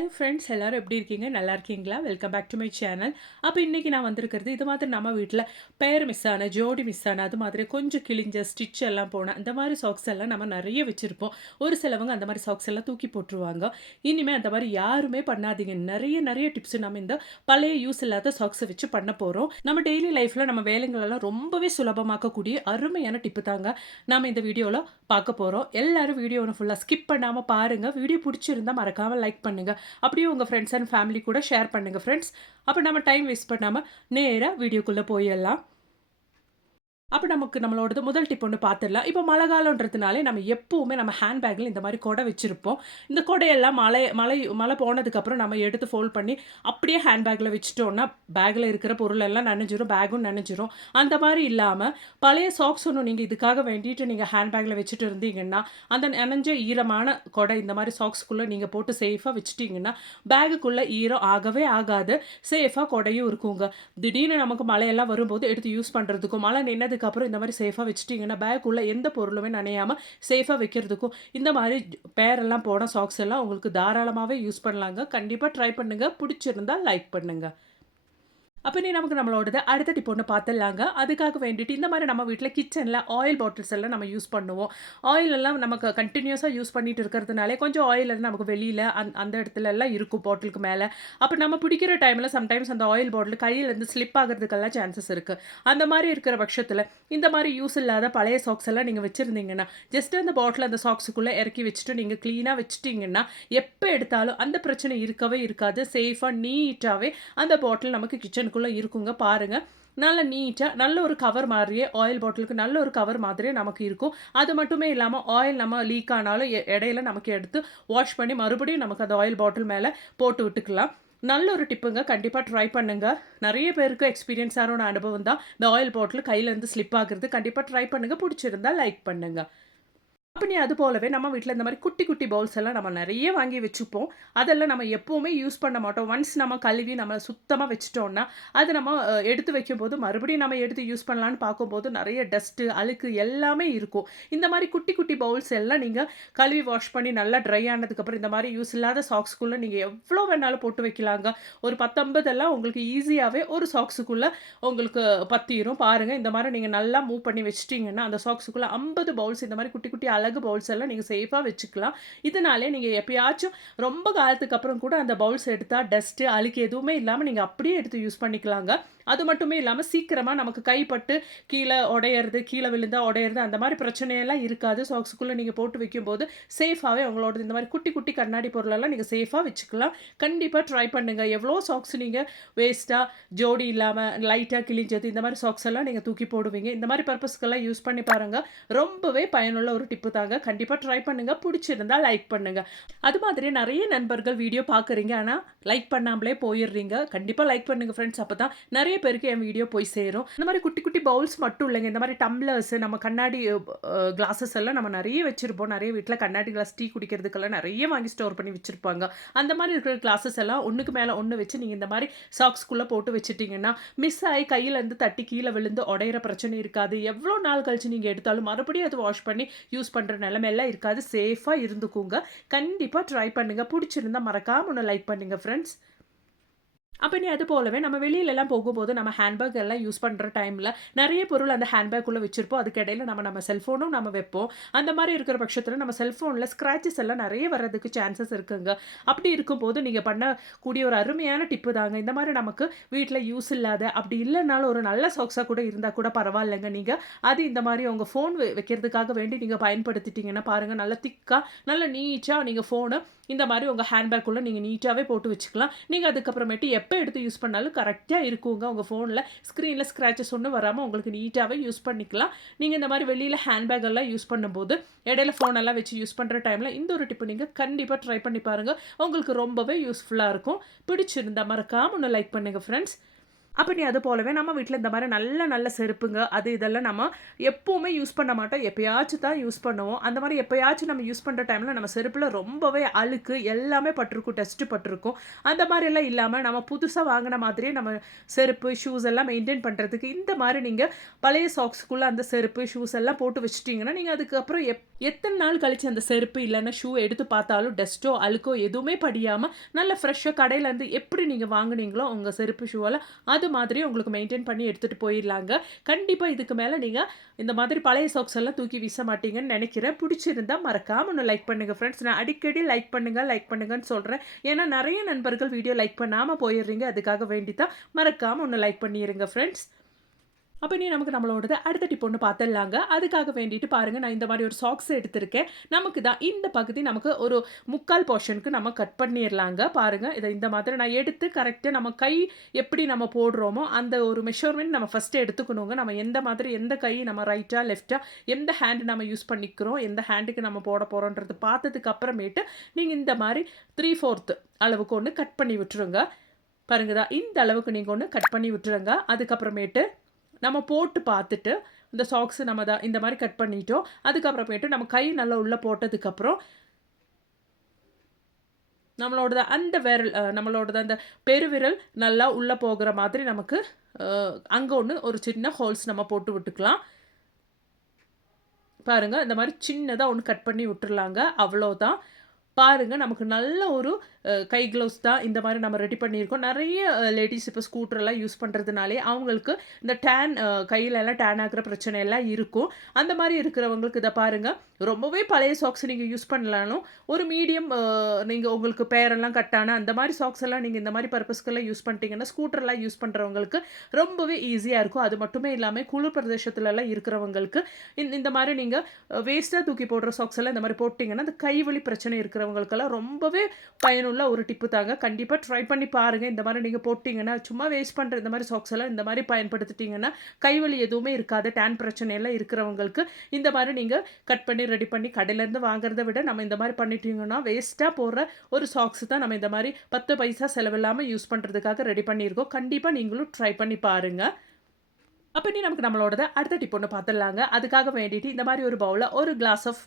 Hello friends எல்லாரும் எப்படி இருக்கீங்க? நல்லா இருக்கீங்களா? Welcome back to my channel. அப்போ இன்னைக்கு நான் வந்திருக்கிறது, இது மாதிரி நம்ம வீட்ல பேர் மிஸ் ஆன, ஜோடி மிஸ் ஆன, அது மாதிரி கொஞ்சம் கிழிஞ்ச, ஸ்டிச் எல்லாம் போன, அந்த மாதிரி சாக்ஸ் எல்லாம் நம்ம நெறைய வச்சிருப்போம். ஒரு சிலவங்க அந்த மாதிரி சாக்ஸ் எல்லாம் தூக்கி போட்டுருவாங்க. இனிமே அந்த மாதிரி யாருமே பண்ணாதீங்க. நெறைய நெறைய டிப்ஸ் நம்ம இந்த பழைய யூஸ் இல்லாத சாக்ஸ வச்சு பண்ண போறோம். நம்ம டெய்லி லைஃப்ல நம்ம வேலைங்களெல்லாம் ரொம்பவே சுலபமாக்கக்கூடிய அருமையான டிப்பு தாங்க நாம இந்த வீடியோல பார்க்க போறோம். எல்லாரும் வீடியோவ ஃபுல்லா ஸ்கிப் பண்ணாம பாருங்க. வீடியோ புடிச்சிருந்தா மறக்காம லைக் பண்ணுங்க. அப்படியே உங்க ஃப்ரெண்ட்ஸ் அண்ட் ஃபேமிலி கூட ஷேர் பண்ணுங்க ஃப்ரெண்ட்ஸ். அப்ப நம்ம டைம் வேஸ்ட் பண்ணாம நேரா வீடியோக்குள்ள போயிரலாம். அப்ப நமக்கு நம்மளோடது முதல் டிப் ஒண்ணு பார்த்துடலாம். இப்போ மழை காலம்ன்றதுனாலே நம்ம எப்பவுமே நம்ம ஹேண்ட் பேக்ல இந்த மாரி கொடை வச்சிருப்போம். இந்த கொடையெல்லாம் மழை போனதுக்கப்புறம் நம்ம எடுத்து ஃபோல்ட் பண்ணி அப்படியே ஹேண்ட் பேக்ல வச்சுட்டோம்னா, பேக்ல இருக்கிற பொருள் எல்லாம் நனைஞ்சிரும், பேக்கும் நனைஞ்சிரும். அந்த மாரி இல்லாம பழைய சாக்ஸ் ஒண்ணு நீங்க இதுக்காக வேண்டிட்டு நீங்க ஹேண்ட் பேக்ல வச்சுட்டு இருந்தீங்கன்னா, அந்த நனைஞ்ச ஈரமான கொடை இந்த மாரி சாக்ஸ்க்குள்ள நீங்க போட்டு சேஃபா வச்சுட்டீங்கன்னா, பேகுக்குள்ள ஈரம் ஆகவே ஆகாது. சேஃபா கொடையும் இருக்குங்க. திடீர்னு நமக்கு மழையெல்லாம் வரும்போது எடுத்து யூஸ் பண்றதுக்கும், மழை நின்னதுக்கப்புறம் இந்த மாரி சேஃபா வச்சுட்டீங்கன்னா, பேக்குள்ள எந்த பொருளுமே நனையாம சேஃபா வைக்கிறதுக்கும், இந்த மாரி பேரெல்லாம் போன சாக்ஸ் எல்லாம் உங்களுக்கு தாராளமாவே யூஸ் பண்ணலாங்க. கண்டிப்பா ட்ரை பண்ணுங்க. புடிச்சிருந்தா லைக் பண்ணுங்க. அப்ப நீ நமக்கு நம்மளோடது அடுத்த டிப் ஒண்ணு பார்த்துடலாங்க. அதுக்காக வேண்டிட்டு இந்த மாரி நம்ம வீட்ல கிச்சன்ல ஆயில் பாட்டில்ஸ் எல்லாம் நம்ம யூஸ் பண்ணுவோம். ஆயில் எல்லாம் நமக்கு கன்டினியூஸா யூஸ் பண்ணிட்டு இருக்கிறதுனாலே கொஞ்சம் ஆயில் எல்லாம் நமக்கு வெளியில அந்த இடத்துல எல்லாம் இருக்கும் பாட்டிலுக்கு மேல. அப்ப நம்ம பிடிக்கிற டைம்ல சம்டைம்ஸ் அந்த ஆயில் பாட்டில் கையில இருந்து ஸ்லிப் ஆகுறதுக்கெல்லாம் சான்சஸ் இருக்கு. அந்த மாரி இருக்கிற பட்சத்துல இந்த மாரி யூஸ் இல்லாத பழைய சாக்ஸ் எல்லாம் நீங்க வச்சிருந்தீங்கன்னா, ஜஸ்ட் அந்த பாட்டில் அந்த சாக்ஸுக்குள்ள இறக்கி வச்சுட்டு நீங்க கிளீனா வச்சுட்டீங்கன்னா, எப்ப எடுத்தாலும் அந்த பிரச்சனை இருக்கவே இருக்காது. சேஃபா நீட்டாவே அந்த பாட்டில் நமக்கு கிச்சனுக்குள்ள இருக்குங்க பாருங்க. நல்ல நீட்டா, நல்ல ஒரு கவர் மாதிரியே ஆயில் பாட்டிலுக்கு நல்ல ஒரு கவர் மாதிரியே நமக்கு இருக்கும். அது மட்டுமே இல்லாம ஆயில் நம்ம லீக் ஆனாலும் இடையில நமக்கு எடுத்து வாஷ் பண்ணி மறுபடியும் நமக்கு அந்த ஆயில் பாட்டில் மேல போட்டு விட்டுக்கலாம். நல்ல ஒரு டிப்புங்க. கண்டிப்பா ட்ரை பண்ணுங்க. நெறைய பேருக்கு எக்ஸ்பீரியன்ஸ் ஆன அனுபவம் தான். இந்த ஆயில் பாட்டில் கையில இருந்து ஸ்லிப் ஆகுறது. கண்டிப்பா ட்ரை பண்ணுங்க. புடிச்சிருந்தா லைக் பண்ணுங்க. அப்ப அது போலவே நம்ம வீட்ல இந்த மாரி குட்டி, குட்டி பவுல்ஸ் எல்லாம் நம்ம நெறைய வாங்கி வச்சுப்போம். அதெல்லாம் நம்ம எப்பவுமே யூஸ் பண்ண மாட்டோம். ஒன்ஸ் நம்ம கழுவி நம்ம சுத்தமா வச்சுட்டோம்னா, அது நம்ம எடுத்து வைக்கும்போது மறுபடியும் நம்ம எடுத்து யூஸ் பண்ணலான்னு பார்க்கும்போது நெறைய டஸ்ட்டு, அழுக்கு எல்லாமே இருக்கும். இந்த மாரி குட்டி, குட்டி பவுல்ஸ் எல்லாம் நீங்க கழுவி வாஷ் பண்ணி நல்லா ட்ரை ஆனதுக்கப்புறம் இந்த மாரி யூஸ் இல்லாத சாக்ஸ்க்குள்ள நீங்க எவ்வளோ வேணாலும் போட்டு வைக்கலாங்க. ஒரு 10, 50 எல்லாம் உங்களுக்கு ஈஸியாவே ஒரு சாக்ஸுக்குள்ள உங்களுக்கு பத்திரும். பாருங்க இந்த மாரி நீங்க நல்லா மூவ் பண்ணி வச்சுட்டீங்கன்னா, அந்த சாக்ஸுக்குள்ள 50 பவுல்ஸ் இந்த மாரி குட்டி, குட்டி அழகு பவுல்ஸ் எல்லாம் நீங்க சேஃபா வச்சுக்கலாம். இதனாலே நீங்க எப்பயாச்சும் ரொம்ப காலத்துக்கு அப்புறம் கூட அந்த பவுல்ஸ் எடுத்தா டஸ்ட்டு, அழுக்கு எதுவுமே இல்லாம நீங்க அப்படியே எடுத்து யூஸ் பண்ணிக்கலாங்க. அது மட்டுமே இல்லாம சீக்கிரமா நமக்கு கைப்பட்டு கீழ உடையறது, கீழ விழுந்தா உடையறது அந்த மாரி பிரச்சனையெல்லாம் இருக்காது. சாக்ஸ்க்குள்ள நீங்க போட்டு வைக்கும்போது சேஃபாவே உங்களோடது இந்த மாரி குட்டி, குட்டி கண்ணாடி பொருளெல்லாம் நீங்க சேஃபா வச்சுக்கலாம். கண்டிப்பா ட்ரை பண்ணுங்க. எவ்வளோ சாக்ஸ் நீங்க வேஸ்ட்டா, ஜோடி இல்லாம, லைட்டா கிழிஞ்சது இந்த மாரி சாக்ஸ் எல்லாம் நீங்க தூக்கி போடுவீங்க. இந்த மாரி பர்ப்பஸ்க்கெல்லாம் யூஸ் பண்ணி பாருங்க. ரொம்பவே பயனுள்ள ஒரு டிப்பு தாங்க. கண்டிப்பா ட்ரை பண்ணுங்க. புடிச்சிருந்தா லைக் பண்ணுங்க. அது மாதிரி நெறைய நண்பர்கள் வீடியோ பார்க்குறீங்க. ஆனா, லைக் பண்ணாமலே போயிர்றீங்க. கண்டிப்பா லைக் பண்ணுங்க ஃப்ரெண்ட்ஸ். அப்பதான் நெறைய பேருக்கு என் வீடியோ போய் சேரும். இந்த மாரி குட்டி, குட்டி பவுல்ஸ் மட்டும் இல்லைங்க. இந்த மாரி டம்ளர்ஸ், நம்ம கண்ணாடி கிளாஸஸ் எல்லாம் நம்ம நெறைய வச்சிருப்போம். நெறைய வீட்ல கண்ணாடி கிளாஸ் டீ குடிக்கிறதுக்கெல்லாம் நெறைய வாங்கி ஸ்டோர் பண்ணி வச்சிருப்பாங்க. அந்த மாரி இருக்கிற கிளாஸஸ் எல்லாம் ஒண்ணுக்கு மேல ஒண்ணு வச்சு நீங்க இந்த மாரி சாக்ஸ்க்குள்ள போட்டு வச்சுட்டீங்கன்னா, மிஸ் ஆயி கையில இருந்து தட்டி கீழ விழுந்து உடையிற பிரச்சனை இருக்காது. எவ்வளோ நாள் கழிச்சு நீங்க எடுத்தாலும் மறுபடியும் அது வாஷ் பண்ணி யூஸ் பண்ற நிலைமையெல்லாம் இருக்காது. சேஃபா இருந்துக்குங்க. கண்டிப்பா ட்ரை பண்ணுங்க. புடிச்சிருந்தா மறக்காம ஒண்ணு லைக் பண்ணுங்க ஃப்ரெண்ட்ஸ். அப்ப அது போலவே நம்ம வெளியிலலாம் போகும்போது நம்ம ஹேண்ட்பேக் எல்லாம் யூஸ் பண்ற டைம்ல நெறைய பொருள் அந்த ஹேண்ட்பேக்குள்ள வச்சிருப்போம். அதுக்கு இடையில நம்ம செல்ஃபோனும் நம்ம வைப்போம். அந்த மாரி இருக்கிற பட்சத்தில நம்ம செல்ஃபோன்ல ஸ்க்ராச்சஸ் எல்லாம் நெறைய வர்றதுக்கு சான்சஸ் இருக்குங்க. அப்படி இருக்கும்போது நீங்க பண்ணக்கூடிய ஒரு அருமையான டிப்பு தாங்க. இந்த மாரி நமக்கு வீட்ல யூஸ் இல்லாத அப்படி இல்லனாலும் ஒரு நல்ல சாக்ஸா கூட இருந்தா கூட பரவாயில்லங்க. நீங்க அது இந்த மாரி உங்க ஃபோன் வைக்கிறதுக்காக வேண்டி நீங்க பயன்படுத்திட்டீங்கன்னா பாருங்க, நல்ல திக்கா, நல்ல நீட்டா நீங்க ஃபோன இந்த மாரி உங்க ஹேண்ட்பேக்குள்ள நீங்க நீட்டாவே போட்டு வச்சுக்கலாம். நீங்க அதுக்கப்புறமேட்டு எப்ப எடுத்து யூஸ் பண்ணாலும் கரெக்ட்டா இருக்குங்க. உங்க ஃபோன்ல ஸ்க்ரீன்ல ஸ்க்ராச்சஸ் ஒண்ணும் வராம உங்களுக்கு நீட்டாவே யூஸ் பண்ணிக்கலாம். நீங்க இந்த மாரி வெளியில ஹேண்ட்பேக் எல்லாம் யூஸ் பண்ணும்போது, இடையில ஃபோன் எல்லாம் வச்சு யூஸ் பண்ற டைம்ல இந்த ஒரு டிப் நீங்க கண்டிப்பா ட்ரை பண்ணி பாருங்க. உங்களுக்கு ரொம்பவே யூஸ்ஃபுல்லா இருக்கும். பிடிச்சிருந்தா மறக்காம ஒண்ணு லைக் பண்ணுங்க ஃப்ரெண்ட்ஸ். அப்ப நீ அது போலவே நம்ம வீட்ல இந்த மாரி நல்ல நல்ல செருப்புங்க, அது இதெல்லாம் நம்ம எப்பவுமே யூஸ் பண்ண மாட்டோம். எப்பயாச்சும் தான் யூஸ் பண்ணுவோம். அந்த மாரி எப்பயாச்சும் நம்ம யூஸ் பண்ற டைம்ல நம்ம செருப்புல ரொம்பவே அழுக்கு எல்லாமே பட்டிருக்கும். டஸ்ட் பட்டிருக்கும். அந்த மாரியெல்லாம் இல்லாம நம்ம புதுசா வாங்குன மாதிரியே நம்ம செருப்பு, ஷூஸ் எல்லாம் மெயின்டெயின் பண்றதுக்கு இந்த மாரி நீங்க பழைய சாக்ஸ்க்குள்ள அந்த செருப்பு, ஷூஸ் எல்லாம் போட்டு வச்சுட்டீங்கன்னா, நீங்க அதுக்கப்புறம் எத்தன நாள் கழிச்சு அந்த செருப்பு இல்லன்னா ஷூ எடுத்து பார்த்தாலும் டஸ்ட்டோ, அழுக்கோ எதுவுமே படியாம நல்ல ஃப்ரெஷ்ஷா கடையிலருந்து எப்படி நீங்க வாங்குனீங்களோ உங்க செருப்பு, ஷூவெல்லாம் அது மாதிரி உங்களுக்கு மெயின்டெயின் பண்ணி எடுத்துட்டு போயிரலாங்க. கண்டிப்பா இதுக்கு மேல நீங்க இந்த மாதிரி பழைய சாக்ஸ் எல்லாம் தூக்கி வீச மாட்டீங்கன்னு நெனைக்கிறேன். பிடிச்சிருந்தா மறக்காம ஒண்ணு லைக் பண்ணுங்க ஃப்ரெண்ட்ஸ். நான் அடிக்கடி லைக் பண்ணுங்கன்னு சொல்றேன். ஏன்னா நெறைய நண்பர்கள் வீடியோ லைக் பண்ணாம போயிடுறீங்க. அதுக்காக வேண்டி தான் மறக்காம ஒண்ணு லைக் பண்ணிருங்க ஃப்ரெண்ட்ஸ். அப்ப இனி நமக்கு நம்மளோடது அடுத்த டிப் ஒண்ணு பாத்துடலாங்க. அதுக்காக வேண்டிட்டு பாருங்க, நான் இந்த மாரி ஒரு சாக்ஸ் எடுத்திருக்கேன். நமக்கு தான் இந்த பகுதி நமக்கு ஒரு 3/4 போர்ஷனுக்கு நம்ம கட் பண்ணிறலாங்க. பாருங்க, இத இந்த மாதிரி நான் எடுத்து கரெக்ட்டா நம்ம கை எப்படி நம்ம போடுறோமோ, அந்த ஒரு மெஷர்மென்ட் நம்ம ஃபர்ஸ்ட் எடுத்துக்கணுங்க. நம்ம எந்த மாதிரி எந்த கை நம்ம ரைட்டா, லெஃப்ட்டா எந்த ஹேண்ட் நம்ம யூஸ் பண்ணிக்கிறோம், எந்த ஹேண்டுக்கு நம்ம போட போறோம்ன்றது பாத்ததுக்கு அப்புறமேட்டு, நீங்க இந்த மாரி 3/4 அளவுக்கு ஒண்ணு கட் பண்ணி விட்டுருங்க. பாருங்க, இந்த அளவுக்கு நீங்க ஒண்ணு கட் பண்ணி விட்டுருங்க. அதுக்கப்புறமேட்டு நம்ம போட்டு பார்த்துட்டு, இந்த சாக்ஸ் நம்ம இந்த மாரி கட் பண்ணிட்டோம். அதுக்கப்புறமேட்டு நம்ம கை நல்லா உள்ள போட்டதுக்கப்புறம், நம்மளோடது அந்த விரல் நம்மளோடது அந்த பெருவிரல் நல்லா உள்ள போகுற மாதிரி நமக்கு அங்க ஒண்ணு ஒரு சின்ன ஹோல்ஸ் நம்ம போட்டு விட்டுக்கலாம். பாருங்க, இந்த மாரி சின்னதா ஒண்ணு கட் பண்ணி விட்டுறலாங்க. அவ்வளோதான். பாருங்க, நமக்கு நல்ல ஒரு கை க்ளவுஸ் தான் இந்த மாரி நம்ம ரெடி பண்ணியிருக்கோம். நெறைய லேடீஸ் இப்ப ஸ்கூட்டர்லாம் யூஸ் பண்றதுனாலே, அவங்களுக்கு இந்த கையிலலாம் டேன் ஆகுற பிரச்சனை எல்லாம் இருக்கும். அந்த மாரி இருக்கிறவங்களுக்கு இத பாருங்க, ரொம்பவே பழைய சாக்ஸ் நீங்க யூஸ் பண்ணலனாலும், ஒரு மீடியம் நீங்க உங்களுக்கு பேரெல்லாம் கட் ஆன அந்த மாரி சாக்ஸ் எல்லாம் நீங்க இந்த மாரி பர்ப்பஸ்க்கெல்லாம் யூஸ் பண்ணிட்டீங்கன்னா, ஸ்கூட்டர்லாம் யூஸ் பண்றவங்களுக்கு ரொம்பவே ஈஸியா இருக்கும். அது மட்டுமே இல்லாம குளிர் பிரதேசத்துலலாம் இருக்கிறவங்களுக்கு, இந்த மாரி நீங்க வேஸ்ட்டா தூக்கி போடுற சாக்ஸ் எல்லாம் இந்த மாரி போட்டீங்கன்னா, அந்த கைவலி பிரச்சனை இருக்கிறவங்களுக்கெல்லாம் ரொம்பவே பயனுள்ள ஒரு டிப்பு தாங்க. கண்டிப்பா ட்ரை பண்ணி பாருங்க. இந்த மாரி நீங்க போட்டீங்கன்னா, சும்மா வேஸ்ட் பண்ற இந்த மாரி சாக்ஸ் எல்லாம் இந்த மாரி பயன்படுத்திட்டீங்கன்னா, கைவலி எதுவுமே இருக்காது. டேன் பிரச்சனை எல்லாம் இருக்கிறவங்களுக்கு இந்த மாரி நீங்க கட் பண்ணி, ரெடி பண்ணி கடையிலேருந்து வாங்குறத விட, நம்ம இந்த மாரி பண்ணிட்டீங்கன்னா, வேஸ்ட்டா போடுற ஒரு சாக்ஸ் தான் நம்ம இந்த மாரி 10 பைசா செலவில்லாம யூஸ் பண்றதுக்காக ரெடி பண்ணியிருக்கோம். கண்டிப்பா நீங்களும் ட்ரை பண்ணி பாருங்க. அப்ப இனி நமக்கு நம்மளோடத அடுத்த டிப் ஒண்ணு பாத்துடலாங்க. அதுக்காக வேண்டிட்டு இந்த மாரி ஒரு பவுல்ல ஒரு கிளாஸ் ஆஃப்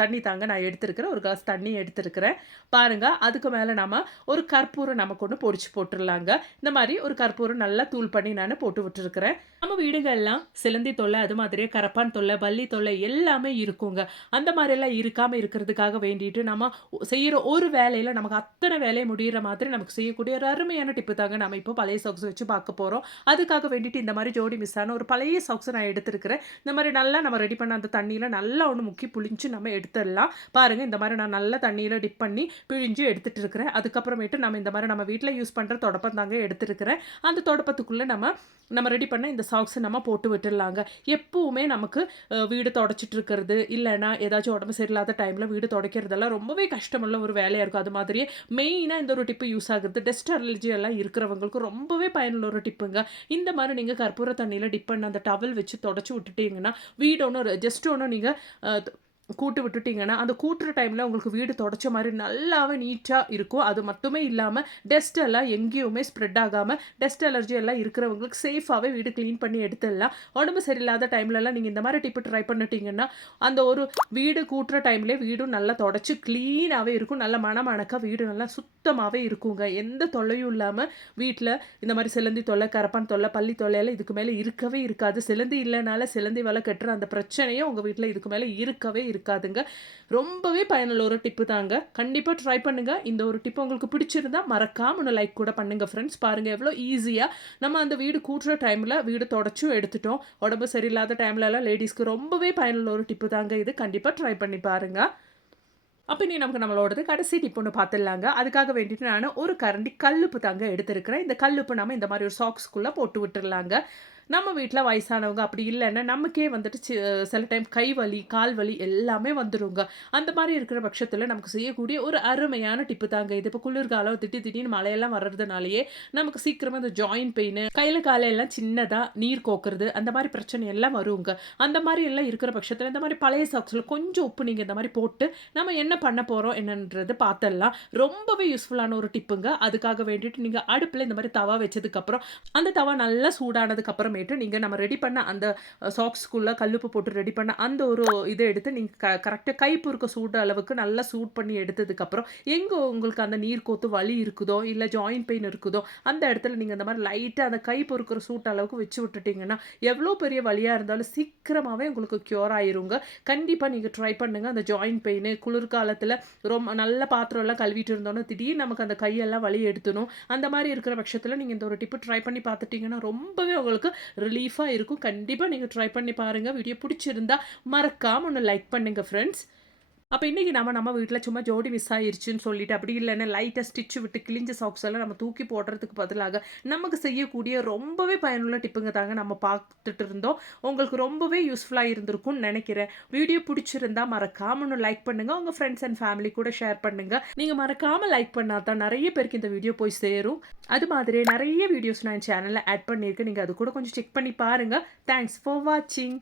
தண்ணி தாங்க நான் எடுத்திருக்கிறேன். ஒரு கிளாஸ் தண்ணி எடுத்திருக்கிறேன். பாருங்க, அதுக்கு மேல நாம ஒரு கற்பூரம் நமக்கு ஒண்ணு பொடிச்சு போட்டுறலாங்க. இந்த மாரி ஒரு கற்பூரம் நல்லா தூள் பண்ணி நானு போட்டு விட்டுருக்கிறேன். நம்ம வீடுகள்லாம் சிலந்தி தொல்லை, அது மாதிரியே கரப்பான் தொல்லை, பல்லி தொல்லை எல்லாமே இருக்குங்க. அந்த மாரியெல்லாம் இருக்காம இருக்கிறதுக்காக வேண்டிட்டு நம்ம செய்யற ஒரு வேலையில நமக்கு அத்தன வேலையும் முடியிற மாதிரி நமக்கு செய்யக்கூடிய ஒரு அருமையான டிப்பு தாங்க நம்ம இப்போ பழைய சாக்ஸ் வச்சு பார்க்க போறோம். அதுக்காக வேண்டிட்டு இந்த மாரி ஜோடி மிஸ் ஆன ஒரு பழைய சாக்ஸ நான் எடுத்திருக்கிறேன். இந்த மாரி நல்லா நம்ம ரெடி பண்ண அந்த தண்ணீல நல்லா ஒண்ணு முக்கி புழிஞ்சு நம்ம எடுத்துடலாம். பாருங்க, இந்த மாரி நான் நல்லா தண்ணீல டிப் பண்ணி பிழிஞ்சு எடுத்துட்டு இருக்கிறேன். அதுக்கப்புறமேட்டு நம்ம இந்த மாரி நம்ம வீட்ல யூஸ் பண்ற தொடப்பம் தாங்க எடுத்திருக்கிறேன். அந்த தொடப்பத்துக்குள்ள நம்ம ரெடி பண்ண இந்த சாக்ஸ நம்ம போட்டு விட்டுடலாங்க. எப்பவுமே நமக்கு வீடு தொடச்சிட்டு இருக்கிறது, இல்லன்னா ஏதாச்சும் உடம்பு சரியில்லாத டைம்ல வீடு துடைக்கிறதெல்லாம் ரொம்பவே கஷ்டமுள்ள ஒரு வேலையா இருக்கும். அது மாதிரியே மெயினா இந்த ஒரு டிப்பு யூஸ் ஆகுது. டஸ்ட் அலர்ஜி எல்லாம் இருக்கிறவங்களுக்கு ரொம்பவே பயனுள்ள ஒரு டிப்புங்க. இந்த மாரி நீங்க கற்பூர தண்ணீல டிப் பண்ண அந்த டவல் வச்சு தொடச்சு விட்டுட்டீங்கன்னா, வீடு ஒண்ணும் ஜஸ்ட் ஒண்ணும் நீங்க அ கூட்டி விட்டுட்டீங்கன்னா, அந்த கூட்டுற டைம்ல உங்களுக்கு வீடு தொடச்ச மாரி நல்லாவே நீட்டா இருக்கும். அது மட்டுமே இல்லாம டஸ்ட் எல்லாம் எங்கேயுமே ஸ்ப்ரெட் ஆகாம, டஸ்ட் அலர்ஜி எல்லாம் இருக்கிறவங்களுக்கு சேஃபாவே வீடு கிளீன் பண்ணி எடுத்துடலாம். உடம்பு சரியில்லாத டைம்லலாம் நீங்க இந்த மாரி டிப் ட்ரை பண்ணிட்டீங்கன்னா, அந்த ஒரு வீடு கூட்டுற டைம்லயே வீடும் நல்லா தொடச்சு கிளீனாவே இருக்கும். நல்ல மணமணக்க வீடு நல்லா சுத்தமாவே இருக்குங்க. எந்த தொல்லையும் இல்லாம வீட்ல இந்த மாரி சிலந்தி தொல்லை, கரப்பான் தொல்லை, பல்லி தொல்லையெல்லாம் இதுக்கு மேல இருக்கவே இருக்காது. சிலந்தி இல்லனால சிலந்தி வலை கட்டுற அந்த பிரச்சனையே உங்க வீட்ல இதுக்கு மேல இருக்கவே இருக்காதுங்க. ரொம்பவே பயனுள்ள ஒரு டிப்பு தாங்க. கண்டிப்பா ட்ரை பண்ணுங்க. இந்த ஒரு டிப் உங்களுக்கு பிடிச்சிருந்தா மறக்காம ஒண்ணு லைக் கூட பண்ணுங்க ஃப்ரெண்ட்ஸ். பாருங்க எவ்வளோ ஈஸியா நம்ம அந்த வீடு கூட்டுற டைம்ல வீடு தொடச்சும் எடுத்துட்டோம். உடம்பு சரியில்லாத டைம்லலாம் லேடீஸ்க்கு ரொம்பவே பயனுள்ள ஒரு டிப்பு தாங்க இது. கண்டிப்பா ட்ரை பண்ணி பாருங்க. அப்ப இனி நமக்கு நம்மளோடது கடைசி டிப் ஒண்ணு பாத்துடலாங்க. அதுக்காக வேண்டிட்டு நானு ஒரு கரண்டி கல்லுப்பு தாங்க எடுத்திருக்கிறேன். இந்த கல்லுப்பு நாம இந்த மாரி ஒரு சாக்ஸ்க்குள்ள போட்டு விட்டுறலாங்க. நம்ம வீட்ல வயசானவங்க அப்படி இல்லன்னா, நமக்கே வந்துட்டு சில டைம் கை வலி, கால் வலி எல்லாமே வந்துருங்க. அந்த மாரி இருக்கிற பட்சத்தில நமக்கு செய்யக்கூடிய ஒரு அருமையான டிப்பு தாங்க இது. இப்ப குளிர்காலம் திடீர்னு மழையெல்லாம் வர்றதுனாலயே, நமக்கு சீக்கிரமா இந்த ஜாயிண்ட் பெயினு, கையில கால்ல எல்லாம் சின்னதா நீர் கோக்குறது, அந்த மாரி பிரச்சனை எல்லாம் வருங்க. அந்த மாரி எல்லாம் இருக்கிற பட்சத்தில, இந்த மாரி பழைய சாக்ஸ்ல கொஞ்சம் உப்பு நீங்க இந்த மாரி போட்டு, நம்ம என்ன பண்ண போறோம் என்னன்றது பாத்துடலாம். ரொம்பவே யூஸ்ஃபுல்லான ஒரு டிப்புங்க. அதுக்காக வேண்டிட்டு நீங்க அடுப்புல இந்த மாரி தவா வச்சதுக்கப்புறம், அந்த தவா நல்லா சூடானதுக்கு அப்புறமேட்டு, நீங்க நம்ம ரெடி பண்ண அந்த சாக்ஸ்க்குள்ள கல்லுப்பு போட்டு ரெடி பண்ண அந்த ஒரு இத எடுத்து நீங்க கரெக்ட்டா கை பொறுக்க சூடு அளவுக்கு நல்லா சூட் பண்ணி எடுத்ததுக்கப்புறம், எங்க உங்களுக்கு அந்த நீர் கோத்து வலி இருக்குதோ, இல்ல ஜாயிண்ட் பெயின் இருக்குதோ, அந்த இடத்துல நீங்க இந்த மாரி லைட்டா அந்த கை பொறுக்கிற சூட்டு அளவுக்கு வச்சு விட்டுட்டீங்கன்னா, எவ்ளோ பெரிய வலியா இருந்தாலும் சீக்கிரமாவே உங்களுக்கு க்யூர் ஆயிருங்க. கண்டிப்பா நீங்க ட்ரை பண்ணுங்க. அந்த ஜாயிண்ட் பெயினு குளிர்காலத்துல ரொம்ப நல்ல பாத்திரம்லாம் கழுவிட்டு இருந்தோம்னா, திடீர்னு நமக்கு அந்த கையெல்லாம் வலி எடுத்துரும். அந்த மாரி இருக்கிற பட்சத்தில நீங்க இந்த ஒரு டிப்பு ட்ரை பண்ணி பார்த்துட்டீங்கன்னா, ரொம்பவே உங்களுக்கு ரிலீஃபா இருக்கும். கண்டிப்பா நீங்க ட்ரை பண்ணி பாருங்க. வீடியோ புடிச்சிருந்தா மறக்காம ஒண்ணு லைக் பண்ணுங்க ஃபிரெண்ட்ஸ். அப்ப இன்னைக்கு நம்ம வீட்ல சும்மா ஜோடி மிஸ் ஆயிருச்சுன்னு சொல்லிட்டு, அப்படி இல்லன்னா லைட்டா ஸ்டிச் விட்டு கிழிஞ்ச சாக்ஸ் எல்லாம் நம்ம தூக்கி போடுறதுக்கு பதிலாக, நமக்கு செய்யக்கூடிய ரொம்பவே பயனுள்ள டிப்புங்க தாங்க நம்ம பார்த்துட்டு இருந்தோம். உங்களுக்கு ரொம்பவே யூஸ்ஃபுல்லா இருந்திருக்கும்னு நெனைக்கிறேன். வீடியோ புடிச்சிருந்தா மறக்காம ஒண்ணு லைக் பண்ணுங்க. உங்க ஃப்ரெண்ட்ஸ் அண்ட் ஃபேமிலி கூட ஷேர் பண்ணுங்க. நீங்க மறக்காம லைக் பண்ணா தான் நெறைய பேருக்கு இந்த வீடியோ போய் சேரும். அது மாதிரி நெறைய வீடியோஸ் நான் என் சேனல்ல ஆட் பண்ணியிருக்கேன். நீங்க அது கூட கொஞ்சம் செக் பண்ணி பாருங்க. தேங்க்ஸ் ஃபார் வாட்சிங்.